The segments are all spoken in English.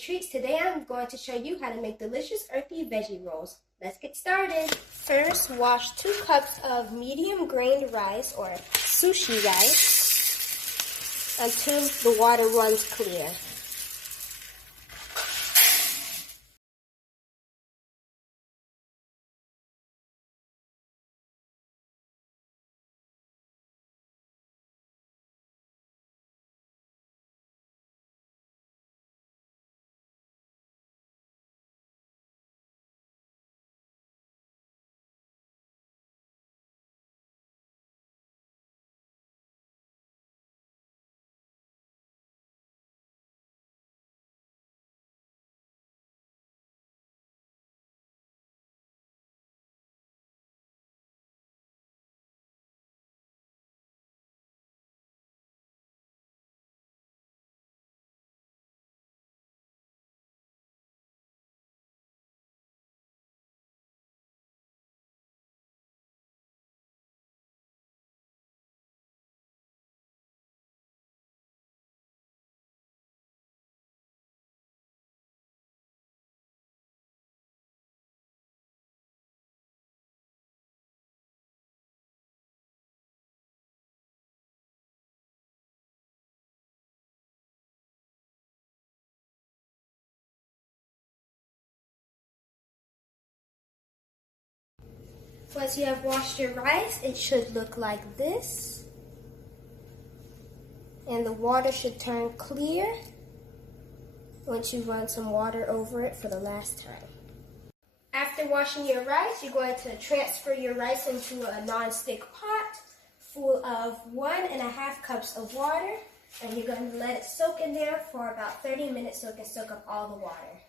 Treats. Today I'm going to show you how to make delicious earthy veggie rolls. Let's get started. First, wash 2 cups of medium grained rice or sushi rice until the water runs clear. Once you have washed your rice, it should look like this. And the water should turn clear once you run some water over it for the last time. After washing your rice, you're going to transfer your rice into a non-stick pot full of 1.5 cups of water. And you're going to let it soak in there for about 30 minutes so it can soak up all the water.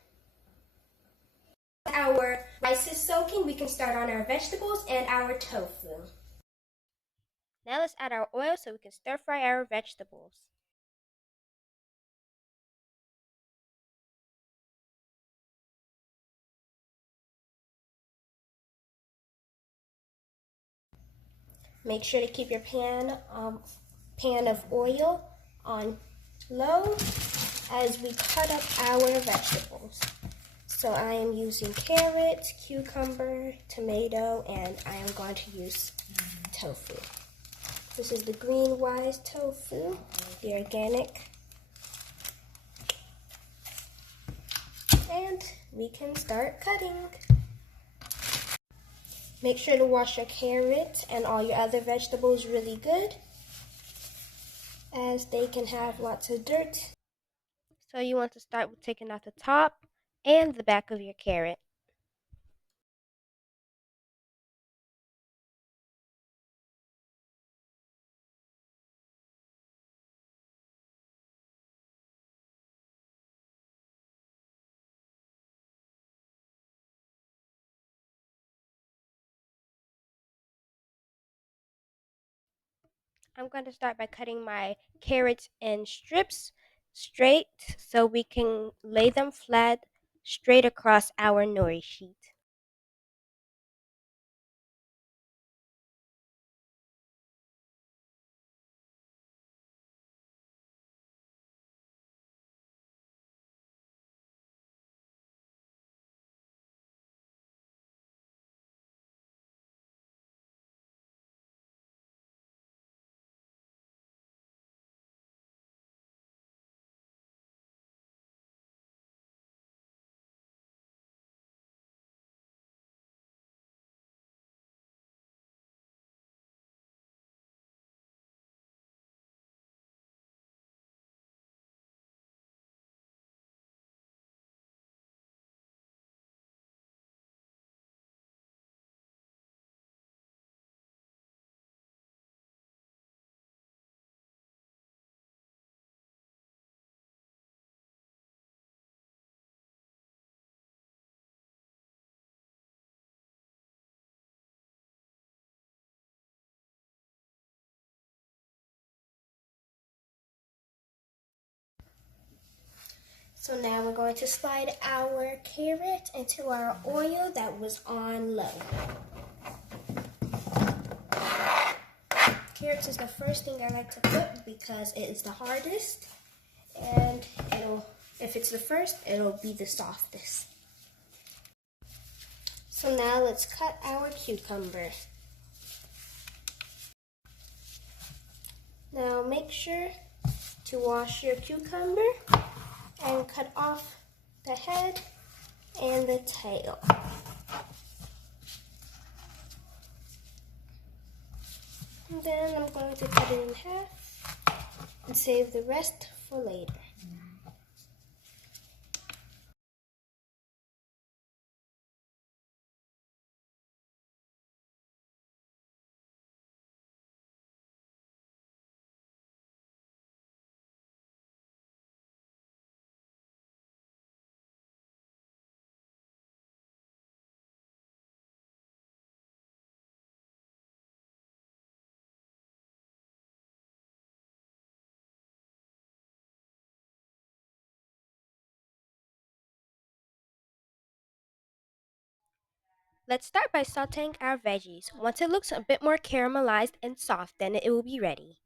Our rice is soaking, we can start on our vegetables and our tofu. Now let's add our oil so we can stir fry our vegetables. Make sure to keep your pan of oil on low as we cut up our vegetables. So I am using carrot, cucumber, tomato, and I am going to use tofu. This is the green wise tofu, the organic. And we can start cutting. Make sure to wash your carrot and all your other vegetables really good, as they can have lots of dirt. So you want to start with taking out the top and the back of your carrot. I'm going to start by cutting my carrots in strips straight so we can lay them flat straight across our nori sheet. So now we're going to slide our carrot into our oil that was on low. Carrots is the first thing I like to put because it is the hardest and it'll If it's the first, it'll be the softest. So now let's cut our cucumber. Now make sure to wash your cucumber and cut off the head and the tail. And then I'm going to cut it in half and save the rest for later. Let's start by sauteing our veggies. Once it looks a bit more caramelized and soft, then it will be ready.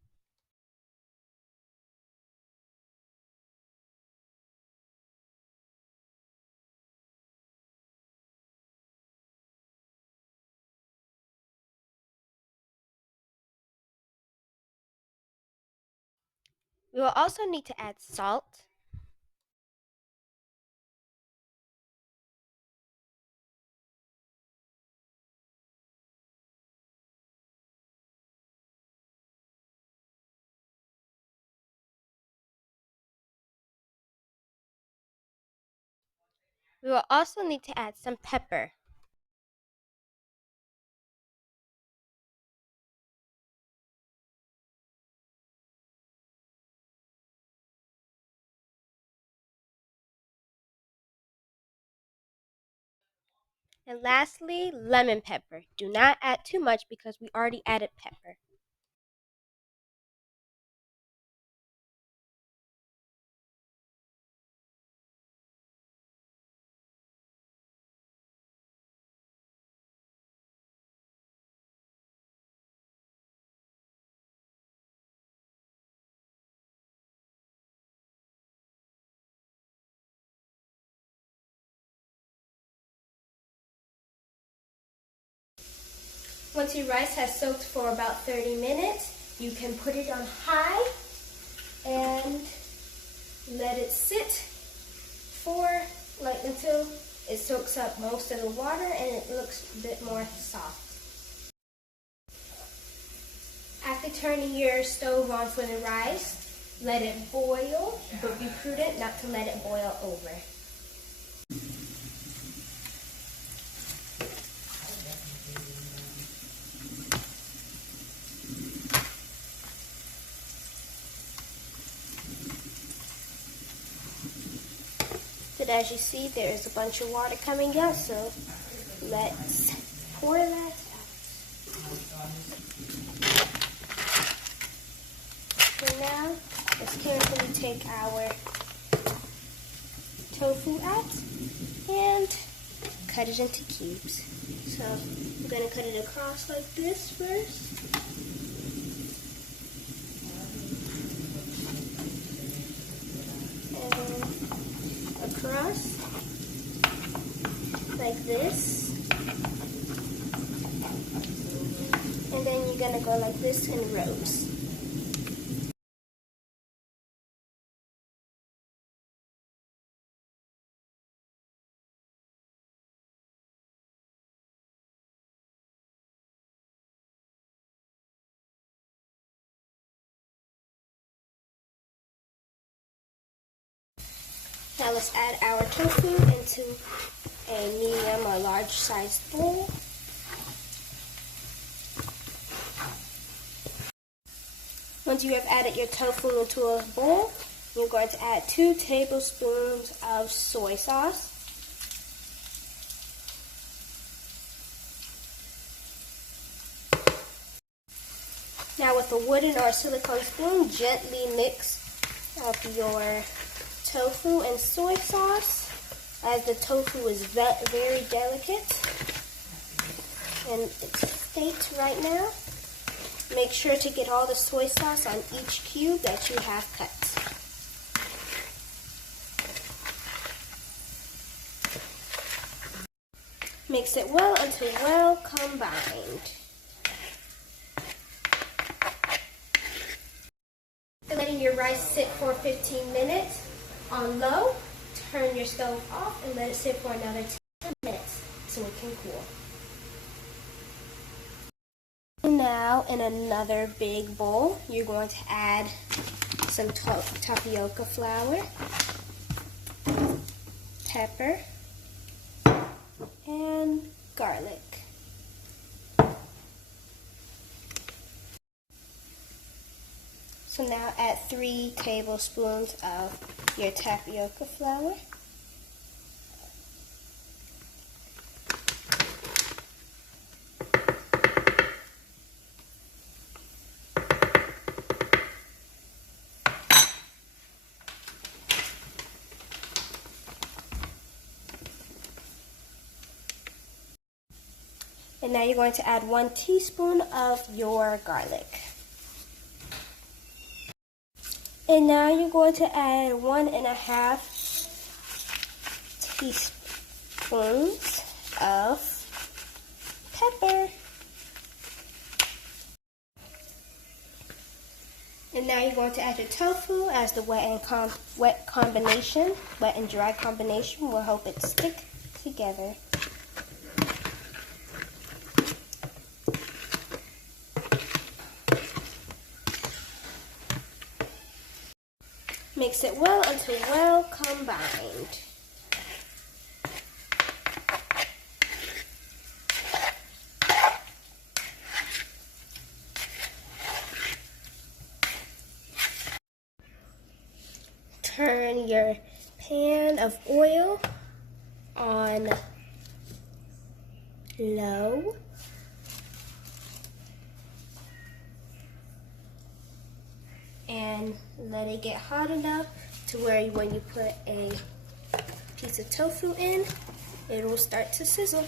We will also need to add salt, we will also need to add some pepper. And lastly, lemon pepper. Do not add too much because we already added pepper. Once your rice has soaked for about 30 minutes, you can put it on high and let it sit for until it soaks up most of the water and it looks a bit more soft. After turning your stove on for the rice, let it boil, but be prudent not to let it boil over. But as you see, there is a bunch of water coming out, so let's pour that out. So now, let's carefully take our tofu out and cut it into cubes. So I'm going to cut it across like this first. And then across like this. And then you're going to go like this in rows. Now let's add our tofu into a medium or large sized bowl. Once you have added your tofu into a bowl, you're going to add 2 tablespoons of soy sauce. Now with a wooden or silicone spoon, gently mix up your tofu and soy sauce, as the tofu is very delicate in its state right now. Make sure to get all the soy sauce on each cube that you have cut. Mix it well until well combined. Letting your rice sit for 15 minutes on low. Turn your stove off and let it sit for another 10 minutes so it can cool. Now in another big bowl, you're going to add some tapioca flour, pepper, and garlic. So now add 3 tablespoons of your tapioca flour. And now you're going to add 1 teaspoon of your garlic. And now you're going to add 1.5 teaspoons of pepper. And now you're going to add your tofu as the wet and dry combination will help it stick together. Mix it well until well combined. Turn your pan of oil on low. And let it get hot enough to where when you put a piece of tofu in, it will start to sizzle.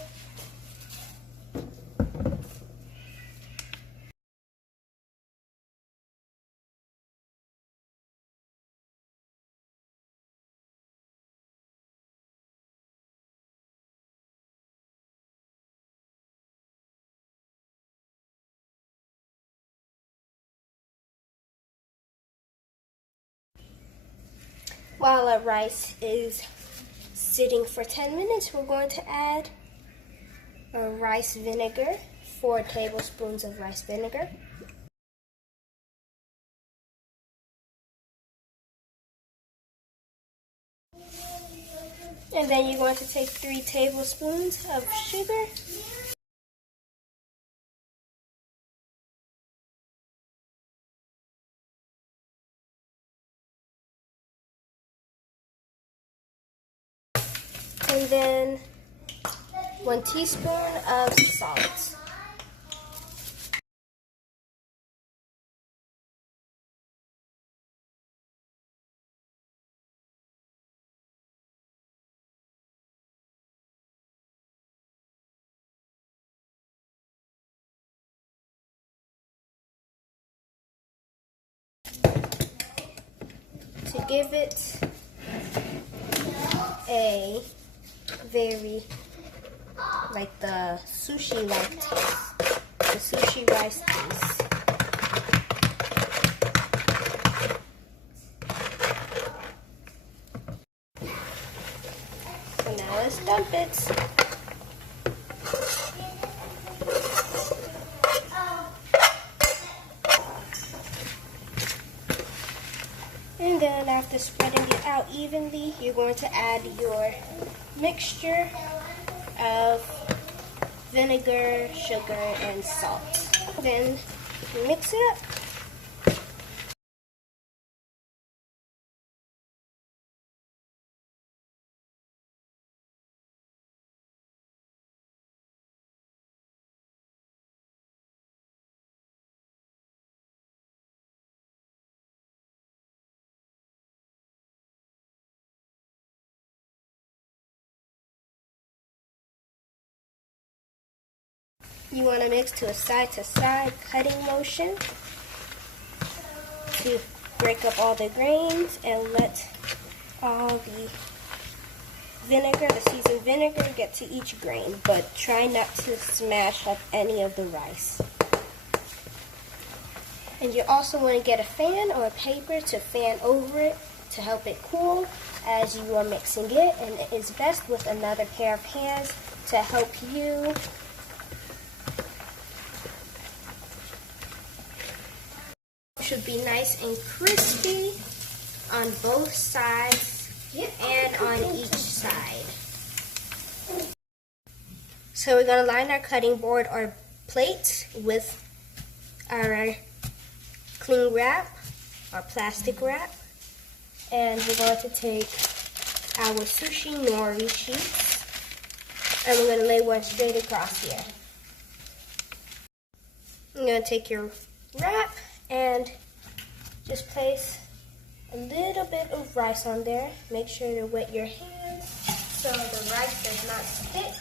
While our rice is sitting for 10 minutes, we're going to add a rice vinegar, 4 tablespoons of rice vinegar. And then you're going to take 3 tablespoons of sugar. And then 1 teaspoon of salt. To give it a very, like the sushi-like taste, the sushi rice taste. So now let's dump it. And then after spreading it out evenly, you're going to add your mixture of vinegar, sugar, and salt. Then mix it up. You want to mix to a side-to-side cutting motion to break up all the grains and let all the vinegar, the seasoned vinegar, get to each grain, but try not to smash up any of the rice. And you also want to get a fan or a paper to fan over it to help it cool as you are mixing it, and it is best with another pair of hands to help you should be nice and crispy on both sides and on each side. So we're going to line our cutting board or plate with our cling wrap or plastic wrap, and we're going to take our sushi nori sheets and we're going to lay one straight across here. You're going to take your wrap and just place a little bit of rice on there. Make sure to wet your hands so the rice does not stick.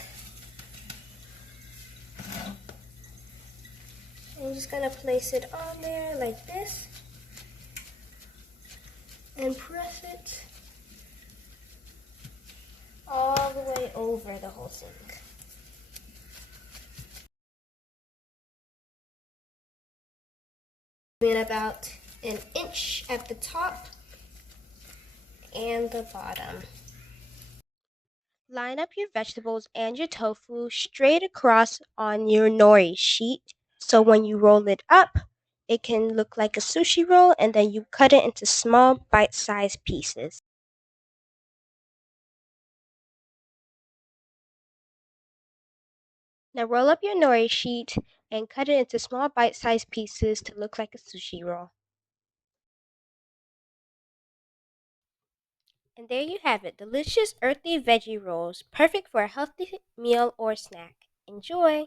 I'm just going to place it on there like this and press it all the way over the whole thing. In about an inch at the top and the bottom. Line up your vegetables and your tofu straight across on your nori sheet, so when you roll it up, it can look like a sushi roll, and then you cut it into small bite-sized pieces. Now roll up your nori sheet and cut it into small bite-sized pieces to look like a sushi roll. And there you have it, delicious earthy veggie rolls, perfect for a healthy meal or snack. Enjoy!